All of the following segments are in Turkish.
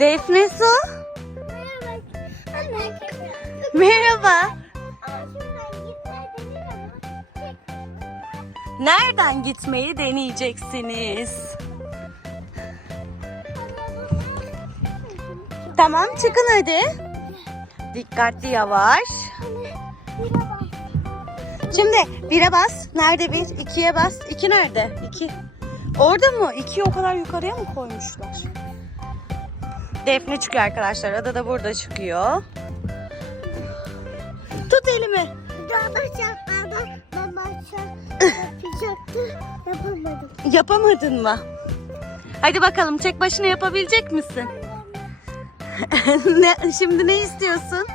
Defne Su. Merhaba. Nereden gitmeyi deneyeceksiniz? Tamam çıkın hadi. Dikkatli yavaş. Şimdi bire bas. Nerede bir? İkiye bas. İki nerede? İki. Orada mı? İkiyi o kadar yukarıya mı koymuşlar? Defne çıkıyor arkadaşlar. Ada da burada çıkıyor. Tut elimi. Çatladı. Yapamadım. Yapamadın mı? Hadi bakalım tek başına yapabilecek misin? ne, şimdi ne istiyorsun?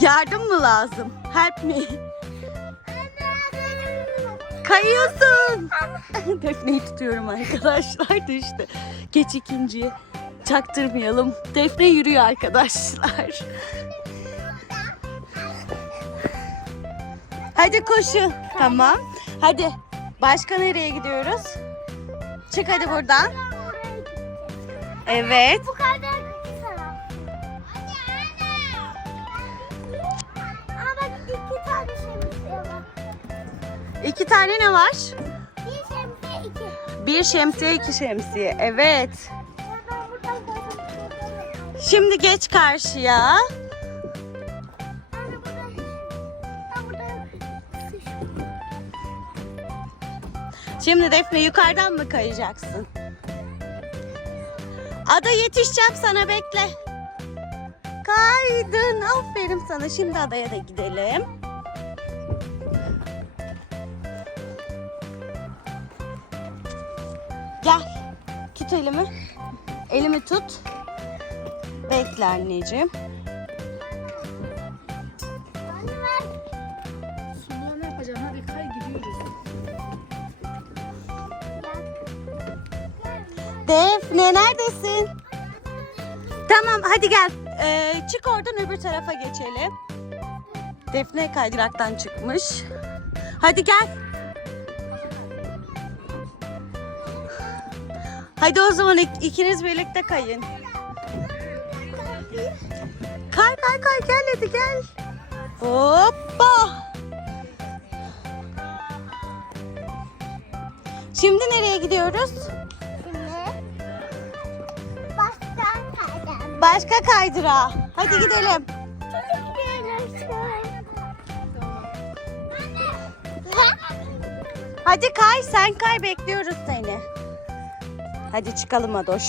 Yardım mı lazım? Help me. Kayıyorsun. Defne'yi tutuyorum arkadaşlar düştü. Geç ikinciye. Çaktırmayalım. Defne yürüyor arkadaşlar. Hadi koşun. Tamam. Hadi. Başka nereye gidiyoruz? Çık hadi buradan. Evet. Bu kadar İki tane ne var? Bir şemsiye iki. Bir şemsiye, iki şemsiye. Evet. Şimdi geç karşıya. Şimdi Defne yukarıdan mı kayacaksın? Ada yetişeceğim sana bekle. Kaydın. Aferin sana. Şimdi adaya da gidelim. Elimi. Elimi tut. Bekle anneciğim. Ne yapacağım? Hadi kay gidiyoruz. Defne neredesin? Tamam hadi gel. Ee, çık oradan öbür tarafa geçelim. Defne kaydıraktan çıkmış. Hadi gel. Hadi o zaman ik- ikiniz birlikte kayın. Kay kay kay gel hadi gel. Hoppa. Şimdi nereye gidiyoruz? Baştan kaydım. Başka kaydıra. Hadi gidelim. Hadi kay sen kay bekliyoruz seni. Hadi çıkalım Adoş.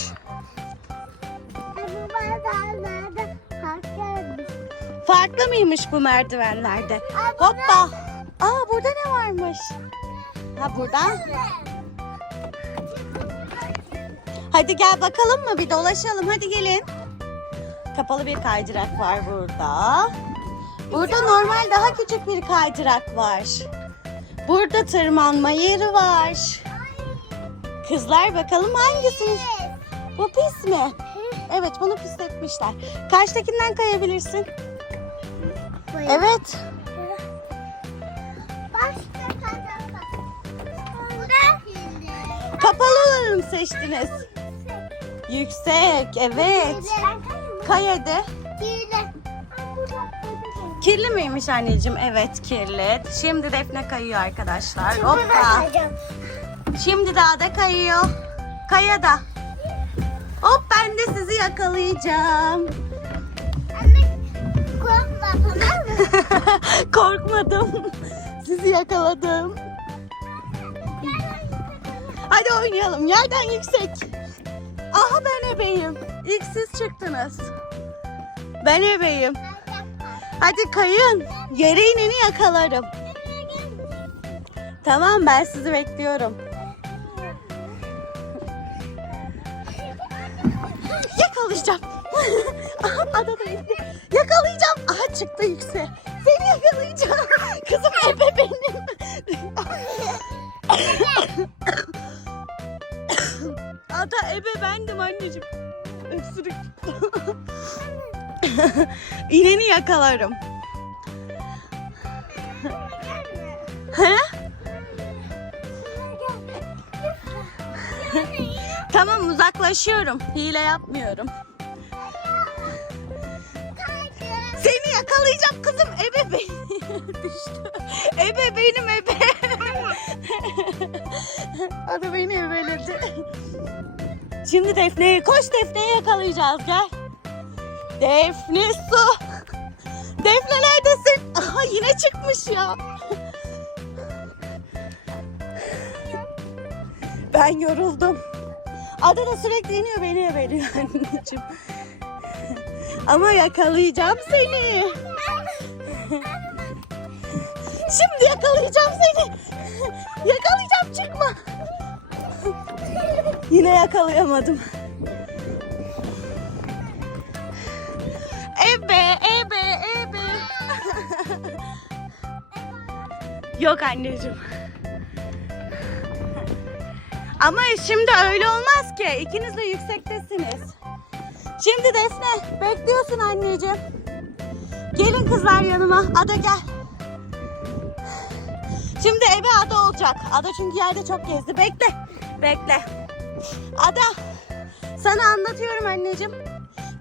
Farklı mıymış bu merdivenlerde? Hoppa. Aa burada ne varmış? Ha burada. Hadi gel bakalım mı bir dolaşalım hadi gelin. Kapalı bir kaydırak var burada. Burada normal daha küçük bir kaydırak var. Burada tırmanma yeri var. Kızlar bakalım hangisini? Bu pis mi? Evet bunu pisletmişler. Karşıdakinden kayabilirsin. Evet. Kapalı olanı seçtiniz? Yüksek. Evet. Kay hadi. Kirli miymiş anneciğim? Evet kirli. Şimdi Defne kayıyor arkadaşlar. Hoppa. Şimdi daha da kayıyor. Kaya da. Hop ben de sizi yakalayacağım. Korkmadım. Sizi yakaladım. Hadi oynayalım. Yerden yüksek. Aha ben ebeyim. İlk siz çıktınız. Ben ebeyim. Hadi kayın. Yere ineni yakalarım. Tamam ben sizi bekliyorum. Yakalayacağım. Aha ada da indi. Yakalayacağım. Aha çıktı yükseğe. Seni yakalayacağım. Kızım ebe benim. ada ebe bendim anneciğim. Öksürük. İneni yakalarım. He? Tamam uzaklaşıyorum. Hile yapmıyorum. Seni yakalayacağım kızım. Ebe beni düştü. Ebe benim ebe. Adı beni ebeledi. Şimdi Defne'yi koş Defne'yi yakalayacağız gel. Defne su. Defne neredesin? Aha yine çıkmış ya. Ben yoruldum. Ada da sürekli iniyor beni ebeliyor anneciğim. Ama yakalayacağım seni. Şimdi yakalayacağım seni. Yakalayacağım çıkma. Yine yakalayamadım. Ebe, ebe, ebe. Yok anneciğim. Ama şimdi öyle olmaz ki. İkiniz de yüksektesiniz. Şimdi Defne bekliyorsun anneciğim. Gelin kızlar yanıma. Ada gel. Şimdi ebe Ada olacak. Ada çünkü yerde çok gezdi. Bekle. Bekle. Ada. Sana anlatıyorum anneciğim.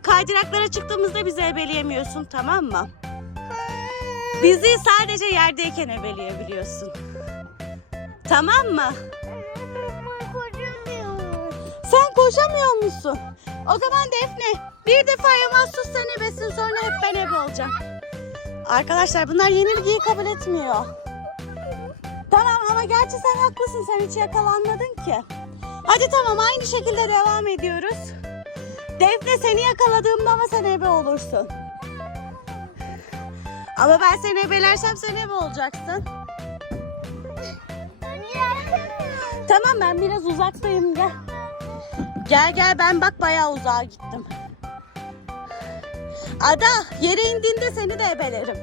Kaydıraklara çıktığımızda bizi ebeleyemiyorsun tamam mı? Bizi sadece yerdeyken ebeleyebiliyorsun. Tamam mı? Sen koşamıyor musun? O zaman Defne bir defa Yaman sus sen ebesin sonra hep ben ebe olacağım. Arkadaşlar bunlar yenilgiyi kabul etmiyor. Tamam ama gerçi sen haklısın sen hiç yakalanmadın ki. Hadi tamam aynı şekilde devam ediyoruz. Defne seni yakaladığımda ama sen ebe olursun. Ama ben seni ebelersem sen ebe olacaksın. Tamam ben biraz uzaktayım gel. Gel gel ben bak bayağı uzağa gittim. Ada yere indiğinde seni de ebelerim.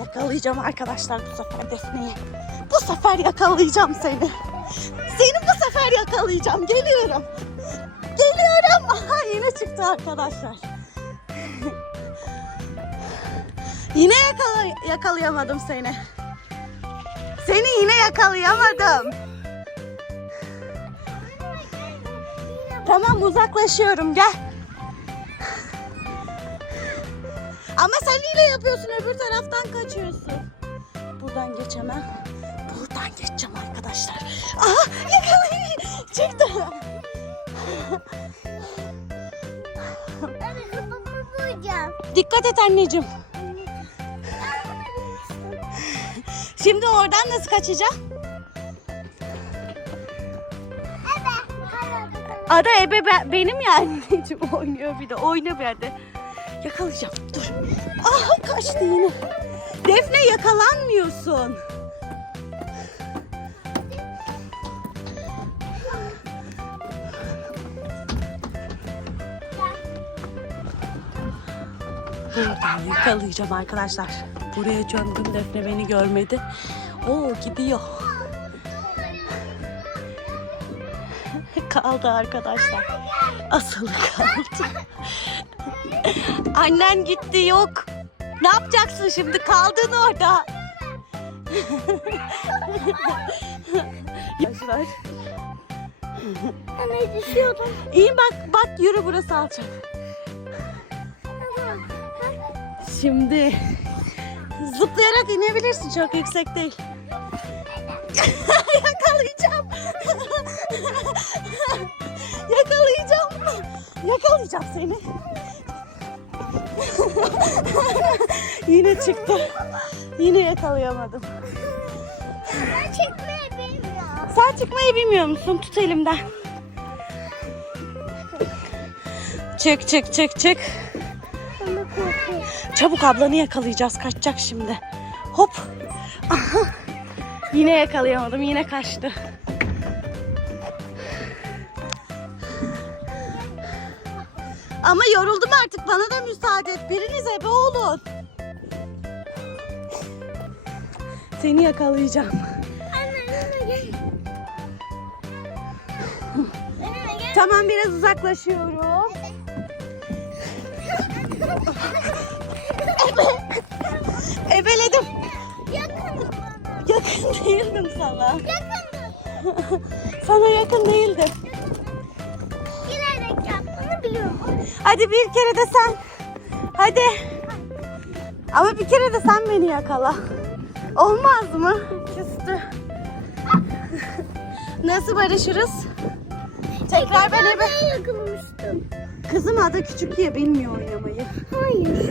Yakalayacağım arkadaşlar bu sefer Defne'yi. Bu sefer yakalayacağım seni. Seni bu sefer yakalayacağım. Geliyorum. Geliyorum. Aha yine çıktı arkadaşlar. yine yakala yakalayamadım seni. Seni yine yakalayamadım. Tamam uzaklaşıyorum gel. Ama sen hile yapıyorsun öbür taraftan kaçıyorsun. Buradan geçemem. Buradan geçeceğim arkadaşlar. Aha yakalayın. Çıktı. Dikkat et anneciğim. Şimdi oradan nasıl kaçacağım? Ada ebe be- benim ya anneciğim oynuyor bir de oyna bir yerde. Yakalayacağım dur. Aha kaçtı yine. Defne yakalanmıyorsun. Buradan yakalayacağım arkadaşlar. Buraya gömdüm Defne beni görmedi. Oo gidiyor. Kaldı arkadaşlar. Asılı kaldı. Annen gitti yok. Ne yapacaksın şimdi? Kaldın orada. Arkadaşlar. Anne düşüyordum. İyi bak bak yürü burası alçak. Şimdi zıplayarak inebilirsin çok yüksek değil. Yakalayacağım. Yakalayacağım. Yakalayacağım seni. Yine çıktı. Yine yakalayamadım. Ben çekmeyi bilmiyorum. Sen çıkmayı bilmiyor musun? Tut elimden. Çık çık çık çık. Çabuk ablanı yakalayacağız. Kaçacak şimdi. Hop. Yine yakalayamadım. Yine kaçtı. Ama yoruldum artık. Bana da müsaade et. Biriniz ebe olun. Seni yakalayacağım. Anne anne gel. Anne gel. Tamam biraz uzaklaşıyorum. Ebeledim. Yakın. Yakın değildim sana. Yakın. Sana yakın değildim. Yine Hadi bir kere de sen. Hadi. Ama bir kere de sen beni yakala. Olmaz mı? Küstü. Nasıl barışırız? Tekrar ben yakalamıştım. Kızım adı küçük diye bilmiyor oynamayı. Hayır.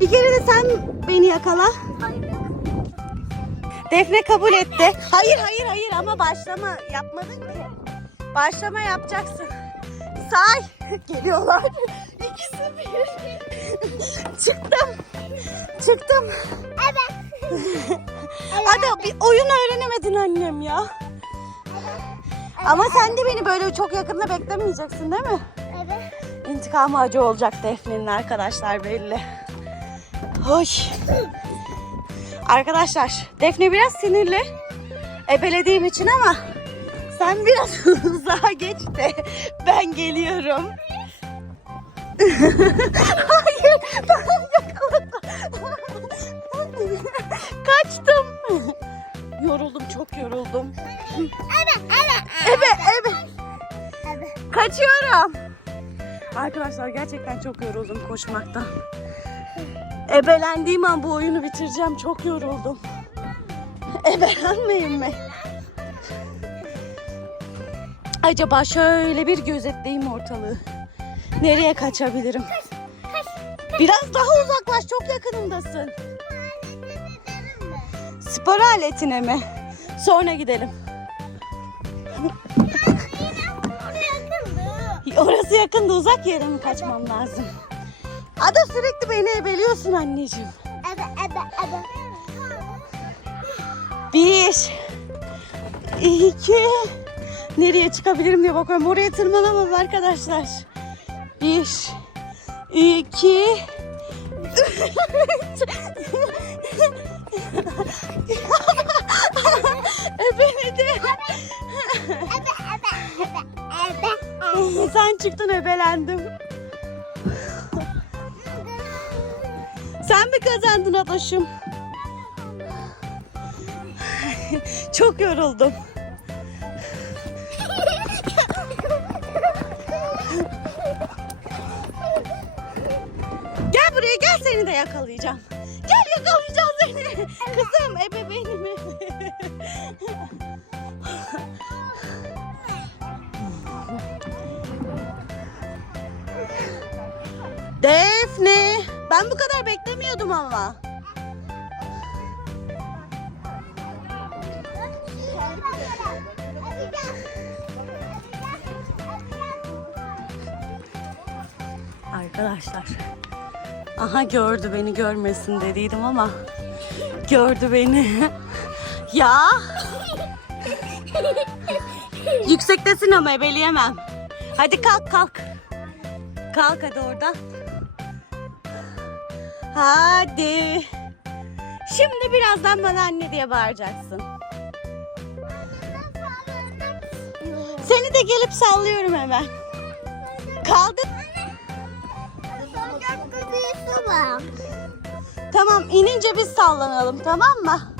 Bir kere de sen beni yakala. Hayır. Defne kabul etti. Hayır hayır hayır ama başlama yapmadın ki. Başlama yapacaksın. Say. Geliyorlar. İkisi bir. Çıktım. Çıktım. Evet. Hadi bir oyun öğrenemedin annem ya. Ama sen de beni böyle çok yakında beklemeyeceksin değil mi? Evet. İntikamı acı olacak Defne'nin arkadaşlar belli. Hoş. Arkadaşlar Defne biraz sinirli. Ebelediğim için ama sen biraz uzağa geç de ben geliyorum. Hayır. Kaçtım. Yoruldum çok yoruldum. Evet. Evet. Ebe. Evet. Kaçıyorum. Arkadaşlar gerçekten çok yoruldum koşmaktan. Ebelendiğim an bu oyunu bitireceğim. Çok yoruldum. Ebelenmeyeyim mi? Acaba şöyle bir gözetleyeyim ortalığı. Nereye kaçabilirim? Biraz daha uzaklaş. Çok yakınımdasın. Spor aletine mi? Sonra gidelim. Orası yakında uzak yere mi kaçmam lazım? Ada sürekli beni ebeliyorsun anneciğim. Evet. Evet. Evet. Bir, iki, nereye çıkabilirim diye bakıyorum. Oraya tırmanamam arkadaşlar. Bir, iki, Ebeledi. Evet. Evet. Evet. Evet. Sen çıktın ebelendim. Sen mi kazandın Adaşım? Çok yoruldum. Gel buraya gel seni de yakalayacağım. Gel yakalayacağım seni. Kızım ebe benim ebe. Defne. Ben bu kadar beklemiyordum ama. Arkadaşlar. Aha gördü beni görmesin dediydim ama gördü beni. ya. Yüksektesin ama ebeleyemem. Hadi kalk kalk. Kalk hadi oradan. Hadi. Şimdi birazdan bana anne diye bağıracaksın. Seni de gelip sallıyorum hemen. Kaldın. Tamam inince biz sallanalım tamam mı?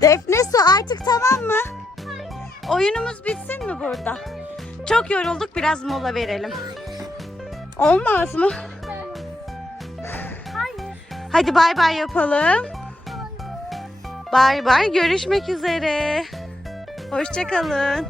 Defne su artık tamam mı? Oyunumuz bitsin mi burada? Çok yorulduk biraz mola verelim. Olmaz mı? Hadi bay bay yapalım. Bay bay görüşmek üzere. Hoşçakalın.